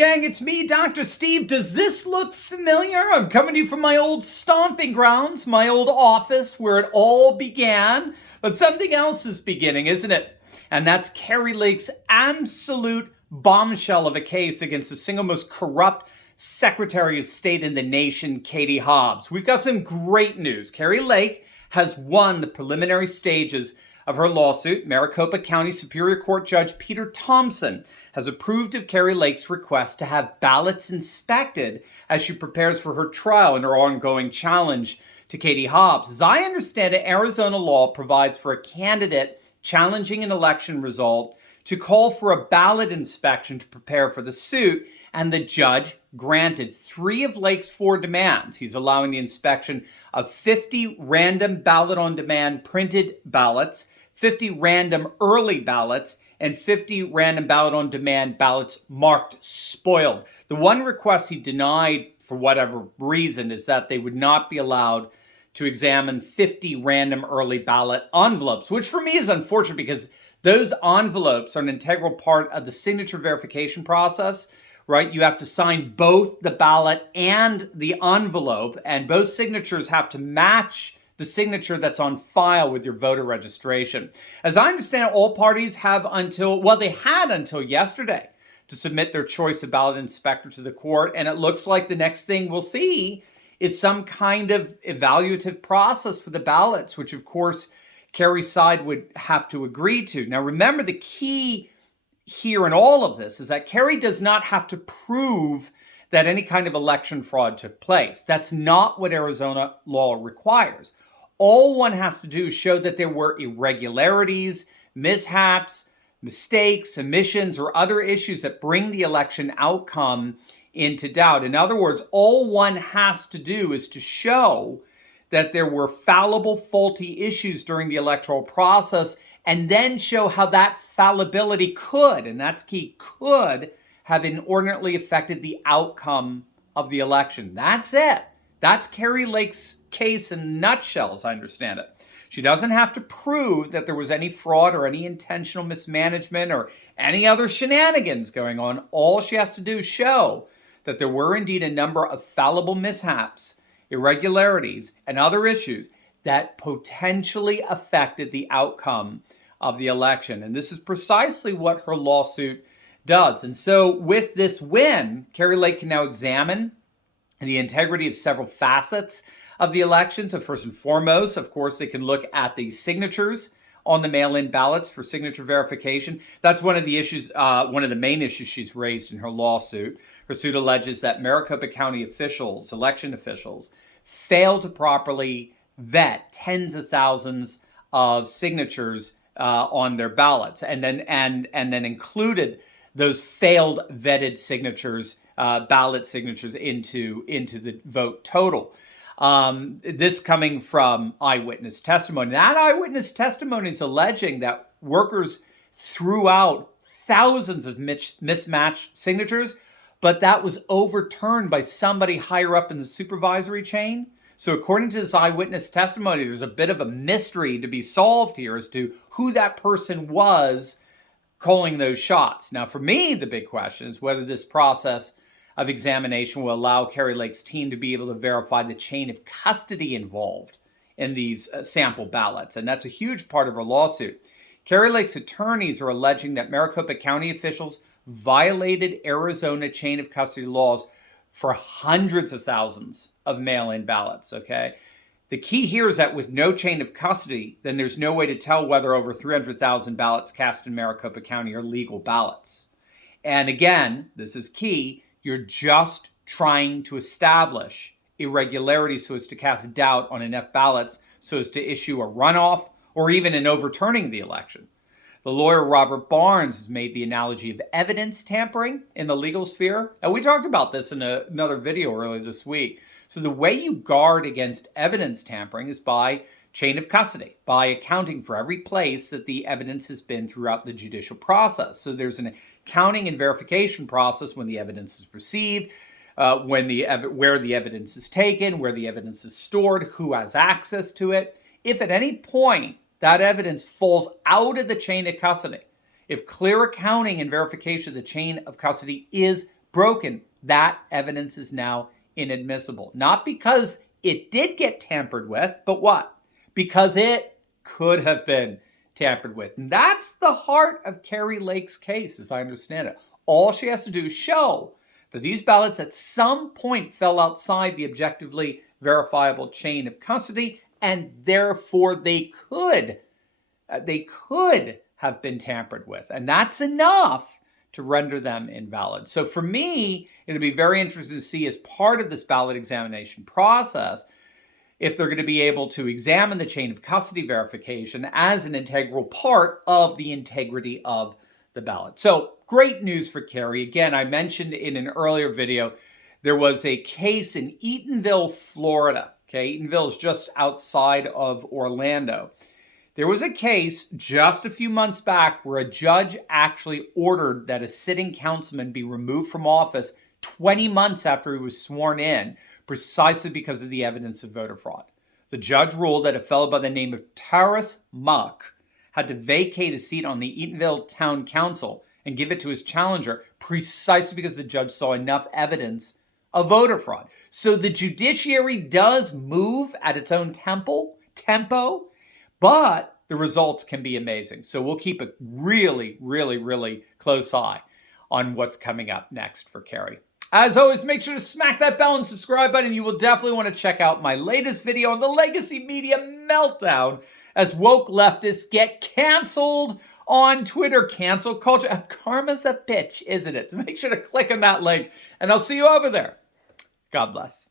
gang, it's me, Dr. Steve. Does this look familiar? I'm coming to you from my old stomping grounds, my old office where it all began. But something else is beginning, isn't it? And that's Kari Lake's absolute bombshell of a case against the single most corrupt Secretary of State in the nation, Katie Hobbs. We've got some great news. Kari Lake has won the preliminary stages of her lawsuit. Maricopa County Superior Court Judge Peter Thompson has approved of Kari Lake's request to have ballots inspected as she prepares for her trial in her ongoing challenge to Katie Hobbs. As I understand it, Arizona law provides for a candidate challenging an election result to call for a ballot inspection to prepare for the suit, and the judge granted 3 of Lake's 4 demands. He's allowing the inspection of 50 random ballot-on-demand printed ballots, 50 random early ballots, and 50 random ballot-on-demand ballots marked spoiled. The one request he denied, for whatever reason, is that they would not be allowed to examine 50 random early ballot envelopes, which for me is unfortunate because those envelopes are an integral part of the signature verification process, right? You have to sign both the ballot and the envelope, and both signatures have to match the signature that's on file with your voter registration. As I understand, all parties have they had until yesterday to submit their choice of ballot inspector to the court, and it looks like the next thing we'll see is some kind of evaluative process for the ballots, which of course Kari's side would have to agree to. Now remember, the key here in all of this is that Kari does not have to prove that any kind of election fraud took place. That's not what Arizona law requires. All one has to do is show that there were irregularities, mishaps, mistakes, omissions, or other issues that bring the election outcome into doubt. In other words, all one has to do is to show that there were fallible, faulty issues during the electoral process, and then show how that fallibility could, and that's key, could have inordinately affected the outcome of the election. That's it. That's Kari Lake's case in a nutshell, as I understand it. She doesn't have to prove that there was any fraud or any intentional mismanagement or any other shenanigans going on. All she has to do is show that there were indeed a number of fallible mishaps, irregularities, and other issues that potentially affected the outcome of the election. And this is precisely what her lawsuit does. And so with this win, Kari Lake can now examine the integrity of several facets of the election. So first and foremost, of course, they can look at the signatures on the mail-in ballots for signature verification. That's one of the issues, one of the main issues she's raised in her lawsuit. Her suit alleges that Maricopa County officials, election officials, failed to properly vet tens of thousands of signatures on their ballots, and then included those failed vetted signatures, ballot signatures, into the vote total. This coming from eyewitness testimony. That eyewitness testimony is alleging that workers threw out thousands of mismatched signatures, but that was overturned by somebody higher up in the supervisory chain. So according to this eyewitness testimony, there's a bit of a mystery to be solved here as to who that person was calling those shots. Now, for me, the big question is whether this process of examination will allow Kari Lake's team to be able to verify the chain of custody involved in these sample ballots. And that's a huge part of her lawsuit. Kari Lake's attorneys are alleging that Maricopa County officials violated Arizona chain of custody laws for hundreds of thousands of mail-in ballots, okay? The key here is that with no chain of custody, then there's no way to tell whether over 300,000 ballots cast in Maricopa County are legal ballots. And again, this is key, you're just trying to establish irregularities so as to cast doubt on enough ballots so as to issue a runoff or even an overturning the election. The lawyer Robert Barnes has made the analogy of evidence tampering in the legal sphere. And we talked about this in another video earlier this week. So the way you guard against evidence tampering is by chain of custody, by accounting for every place that the evidence has been throughout the judicial process. So there's an accounting and verification process when the evidence is received, where the evidence is taken, where the evidence is stored, who has access to it. If at any point that evidence falls out of the chain of custody, if clear accounting and verification of the chain of custody is broken. That evidence is now inadmissible. Not because it did get tampered with, but what? Because it could have been tampered with. And that's the heart of Kari Lake's case, as I understand it. All she has to do is show that these ballots at some point fell outside the objectively verifiable chain of custody, and therefore they could have been tampered with. And that's enough to render them invalid. So for me, it'll be very interesting to see, as part of this ballot examination process, if they're going to be able to examine the chain of custody verification as an integral part of the integrity of the ballot. So great news for Kari. Again, I mentioned in an earlier video, there was a case in Eatonville, Florida. Okay, Eatonville is just outside of Orlando. There was a case just a few months back where a judge actually ordered that a sitting councilman be removed from office 20 months after he was sworn in, precisely because of the evidence of voter fraud. The judge ruled that a fellow by the name of Taras Muck had to vacate a seat on the Eatonville Town Council and give it to his challenger, precisely because the judge saw enough evidence of voter fraud. So the judiciary does move at its own tempo, but the results can be amazing. So we'll keep a really, really, really close eye on what's coming up next for Kari. As always, make sure to smack that bell and subscribe button. You will definitely want to check out my latest video on the legacy media meltdown as woke leftists get canceled on Twitter. Cancel culture. Karma's a bitch, isn't it? Make sure to click on that link, and I'll see you over there. God bless.